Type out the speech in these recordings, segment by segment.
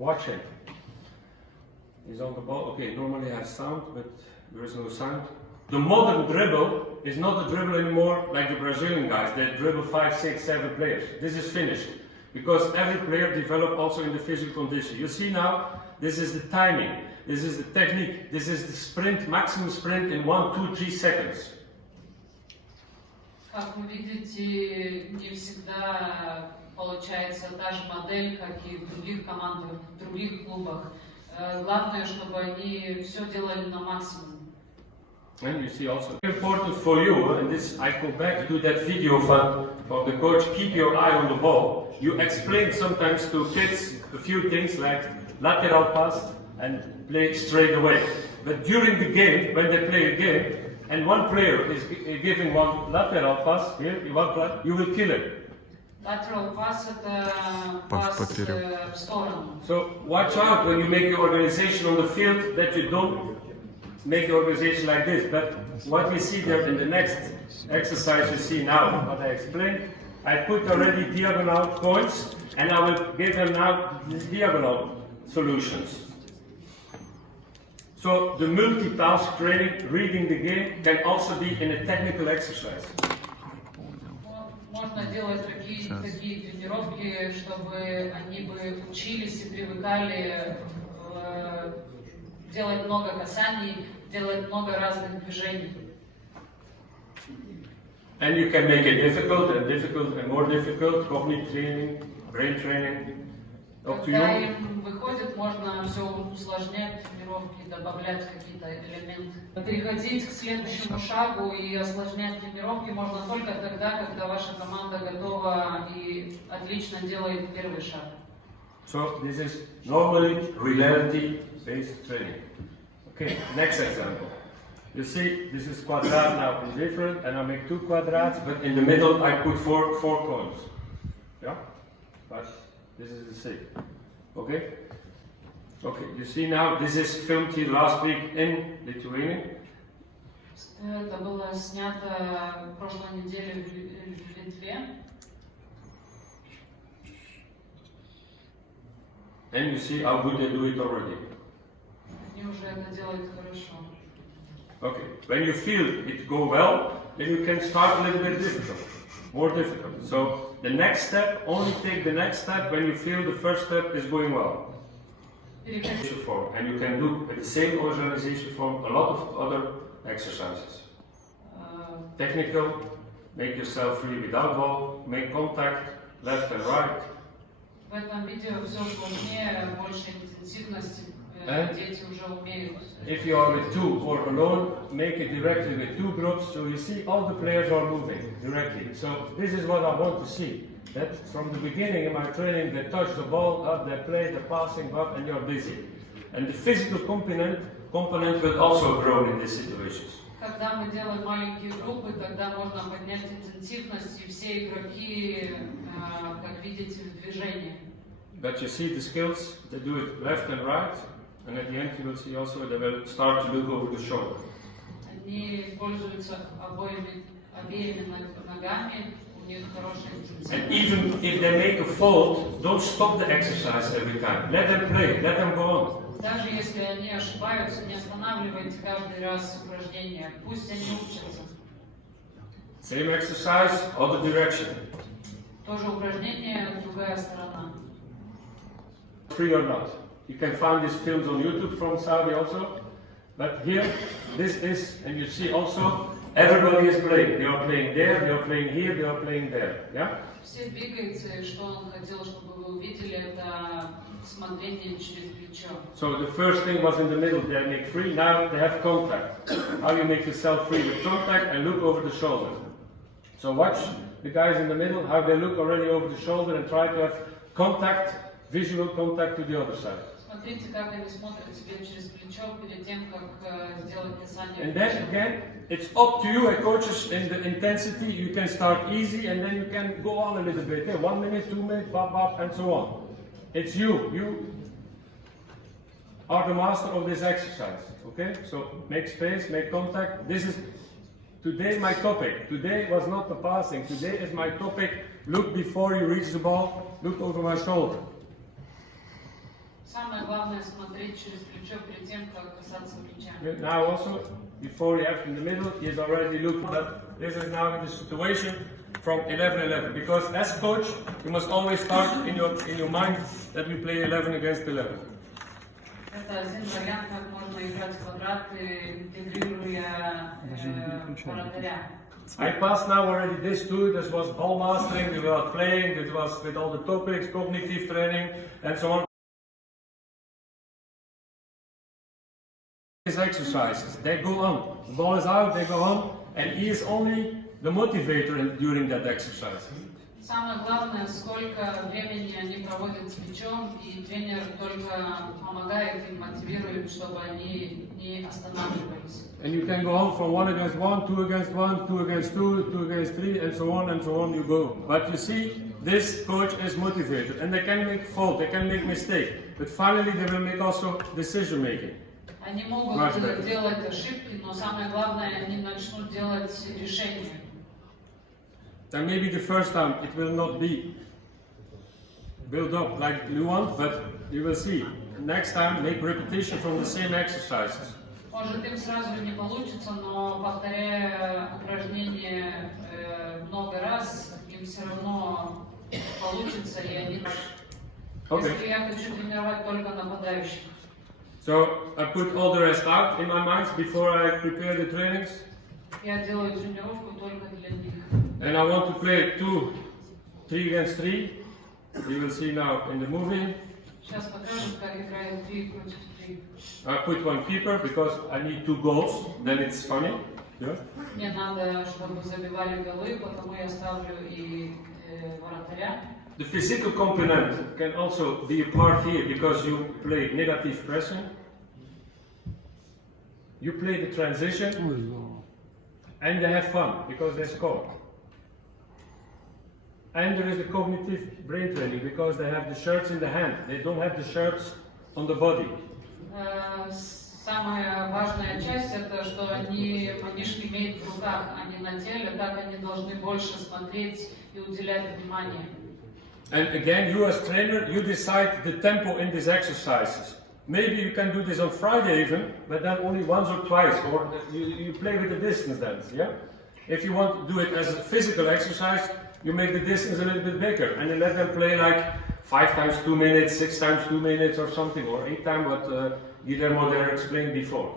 watching. He's on the ball. Okay, normally I have sound, but there is no sound. The modern dribble is not a dribble anymore like the Brazilian guys. They dribble 5, 6, 7 players. This is finished. Because every player develops also in the physical condition. You see now, this is the timing, this is the technique, this is the sprint, maximum sprint in 1, 2, 3 seconds. Как вы видите, не всегда получается та же модель, как и в других командах, в других клубах. Главное, чтобы они все делали на максимум. And you see also important for you, and this I go back to that video from the coach, keep your eye on the ball. You explain sometimes to kids a few things like lateral pass and play straight away. But during the game, when they play a game, and one player is giving one lateral pass, here, you will kill him. Lateral pass это пас в сторону. So watch out when you make your organization on the field that you don't make the organization like this. But what we see there in the next exercise you see now, what I explained, I put already diagonal points and I will give them now the diagonal solutions. So the multitask training, reading the game, can also be in a technical exercise. Можно делать такие тренировки, чтобы они бы учились и привыкали делать много касаний, делать много разных движений. And you can make it difficult and more difficult, cognitive training, brain training, up to you. Когда им выходит, можно все усложнять тренировки, добавлять какие-то элементы. Переходить к следующему шагу и осложнять тренировки можно только тогда, когда ваша команда готова и отлично делает первый шаг. So this is normally reality-based training. Okay, next example. You see, this is quadrat now is different, and I make 2 quadrats, but in the middle I put four coins. Yeah, but this is the same. Okay. Okay. You see now, this is filmed here last week in Lithuania. Это было снято прошлой неделе в Литве. And you see how good they do it already. Они уже это делают хорошо. Okay, when you feel it go well, then you can start a little bit difficult, more difficult. So the next step, only take the next step when you feel the first step is going well. And you can do with the same organization form a lot of other exercises. Technical, make yourself free without ball, make contact, left and right. В этом видео все сложнее, больше интенсивности, дети уже умеют. If you are with 2 or alone, make it directly with 2 groups, so you see all the players are moving directly. So this is what I want to see. That from the beginning in my training, they touch the ball up, they play, they're passing up, and you're busy. And the physical component will also grow in these situations. Когда мы делаем маленькие группы, тогда можно поднять интенсивность, и все игроки, как видите, в движении. But you see the skills, they do it left and right, and at the end you will see also they will start to look over the shoulder. Они пользуются обеими ногами, у них хорошая интенсивность. And even if they make a fault, don't stop the exercise every time. Let them play, let them go on. Даже если они ошибаются, не останавливайте каждый раз упражнения, пусть они учатся. Same exercise, other direction. Тоже упражнение, другая сторона. Free or not. You can find these films on YouTube from Saudi also. But here, this is, and you see also, everybody is playing. They are playing there, they are playing here, they are playing there. Yeah? Все двигаются, и что он хотел, чтобы вы увидели, это смотрение через плечо. So the first thing was in the middle, they make free, now they have contact. How you make yourself free with contact and look over the shoulder. So watch the guys in the middle, how they look already over the shoulder and try to have contact, visual contact to the other side. Смотрите, как они смотрят себе через плечо перед тем, как сделать касание. And then again, it's up to you, coaches, in the intensity. You can start easy and then you can go on a little bit. 1 minute, 2 minutes, bop, bop, and so on. It's you. You are the master of this exercise. Okay? So make space, make contact. This is today my topic. Today was not the passing. Today is my topic. Look before you reach the ball. Look over my shoulder. Самое главное смотреть через плечо перед тем, как касаться плеча. Now also, before left in the middle, he is already looking, but this is now the situation from 11-11. Because as coach, you must always start in your mind that we play 11 against 11. Это один вариант, как можно играть квадраты, интегрируя вратаря. I passed now already this too. This was ball mastering, we were playing, this was with all the topics, cognitive training, and so on. These exercises, they go on. The ball is out, they go on, and he is only the motivator during that exercise. Самое главное, сколько времени они проводят с мячом, и тренер только помогает им, мотивирует, чтобы они не останавливались. And you can go on from 1 against 1, 2 against 1, 2 against 2, 2 against 3, and so on you go. But you see, this coach is motivated, and they can make fault, they can make mistake, but finally they will make also decision making. Они могут делать ошибки, но самое главное, они начнут делать решения. Then maybe the first time it will not be built up like you want, but you will see. Next time make repetition from the same exercises. Может, им сразу не получится, но повторяя упражнения много раз, им все равно получится, и они... Если я хочу тренировать только нападающих. So I put all the rest out in my mind before I prepare the trainings. Я делаю тренировку только для них. And I want to play 3 against 3. You will see now in the movie. Сейчас покажем, как играют 3 против 3. I put one keeper because I need 2 goals. Then it's funny. Yeah? Мне надо, чтобы забивали голы, потому я ставлю и вратаря. The physical component can also be a part here because you play negative pressing. You play the transition, and they have fun because they score. And there is the cognitive brain training because they have the shirts in the hand. They don't have the shirts on the body. Самая важная часть это, что они манишки имеют в руках, а не на теле, так они должны больше смотреть и уделять внимание. And again, you as trainer, you decide the tempo in these exercises. Maybe you can do this on Friday even, but then only once or twice, or you play with the distance then, yeah? If you want to do it as a physical exercise, you make the distance a little bit bigger, and you let them play like 5 times 2 minutes, 6 times 2 minutes or something, or 8 times what Guillermo there explained before.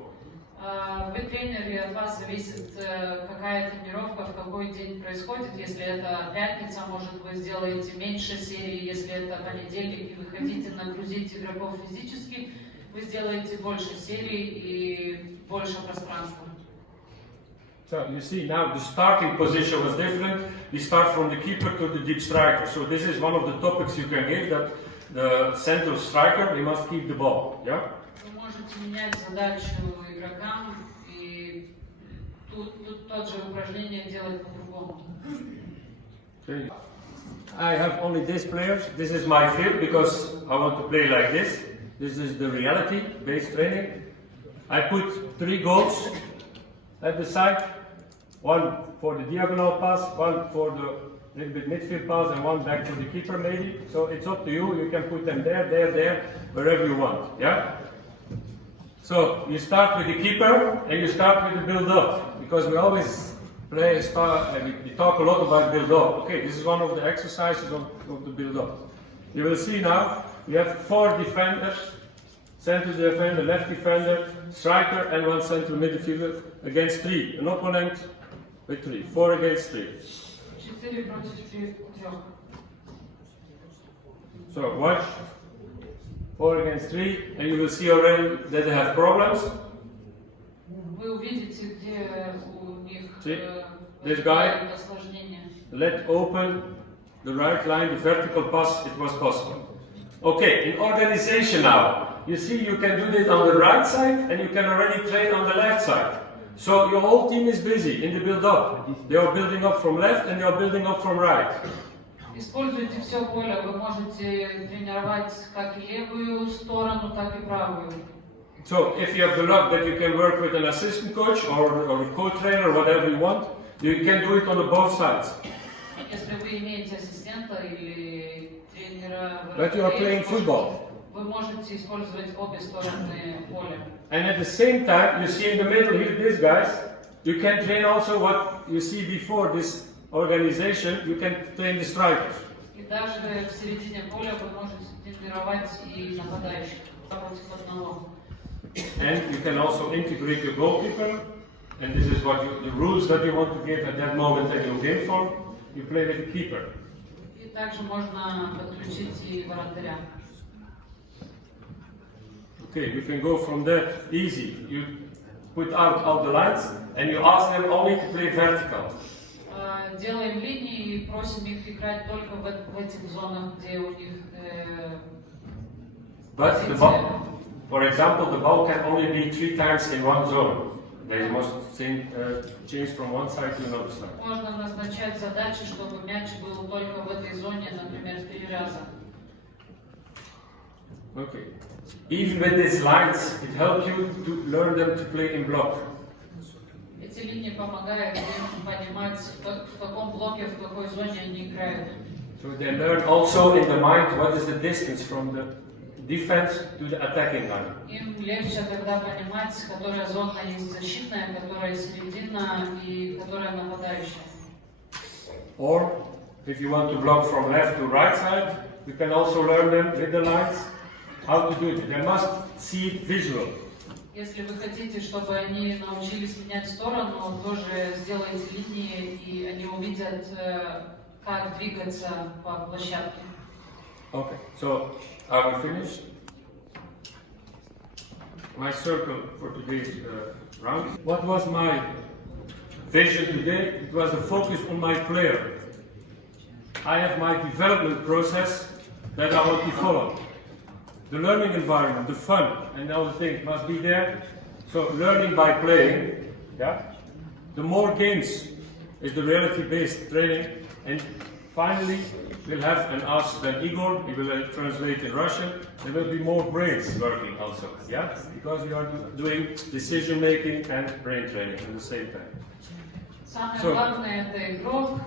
Вы тренер, и от вас зависит, какая тренировка в какой день происходит. Если это пятница, может, вы сделаете меньше серий. Если это понедельник, и вы хотите нагрузить игроков физически, вы сделаете больше серий и больше пространства. So you see now the starting position was different. We start from the keeper to the deep striker. So this is one of the topics you can give, that the central striker, he must keep the ball. Yeah? Вы можете менять задачу игрокам и тут тот же упражнение делать по-другому. Okay. I have only these players. This is my field because I want to play like this. This is the reality-based training. I put 3 goals at the side. 1 for the diagonal pass, 1 for the little bit midfield pass, and 1 back to the keeper maybe. So it's up to you. You can put them there, wherever you want. Yeah. So you start with the keeper and you start with the build-up because we always we talk a lot about build-up. Okay, this is one of the exercises of the build-up. You will see now we have 4 defenders, center defender, left defender, striker, and 1 central midfielder against 3. An opponent with 3. 4 against 3. 4 против 3. So watch. 4 against 3, and you will see already that they have problems. Вы увидите, где у них this guy осложнения. let open the right line, the vertical pass, it was possible. Okay, in organization now, you see you can do this on the right side and you can already train on the left side. So your whole team is busy in the build-up. They are building up from left and they are building up from right. Используйте все поле, вы можете тренировать как левую сторону, так и правую. So if you have the luck that you can work with an assistant coach or a co-trainer, whatever you want, you can do it on the both sides. Если вы имеете ассистента или тренера, But you are playing football. вы можете использовать обе стороны поля. And at the same time, you see in the middle here, these guys, you can train also what you see before this organization, you can train the strikers. И даже в середине поля вы можете тренировать и нападающих против одного. And you can also integrate your goalkeeper, and this is what the rules that you want to give at that moment that you're game for, you play with the keeper. И также можно подключить и вратаря. Okay, you can go from that easy. You put out the lines, and you ask them only to play vertical. Делаем линии и просим их играть только в этих зонах, где у них But the ball, for example, the ball can only be 3 times in one zone. They must change from one side to another side. Можно назначать задачи, чтобы мяч был только в этой зоне, например, 3 раза. Okay. Even with these lines, it helps you to learn them to play in block. Эти линии помогают им понимать, в каком блоке, в какой зоне они играют. So they learn also in the mind what is the distance from the defense to the attacking line. Им легче тогда понимать, которая зона есть защитная, которая середина и которая нападающая. Or if you want to block from left to right side, you can also learn them with the lines how to do it. They must see it visual. Если вы хотите, чтобы они научились менять сторону, тоже сделайте линии, и они увидят, как двигаться по площадке. Okay, so are we finished? My circle for today's round. What was my vision today? It was the focus on my player. I have my development process that I want to follow. The learning environment, the fun, and all the things must be there. So learning by playing, yeah. The more games is the reality-based training, and finally we'll have an us then Igor. He will translate in Russian. There will be more brains working also, yeah, because we are doing decision making and brain training at the same time. Самое главное это игрок,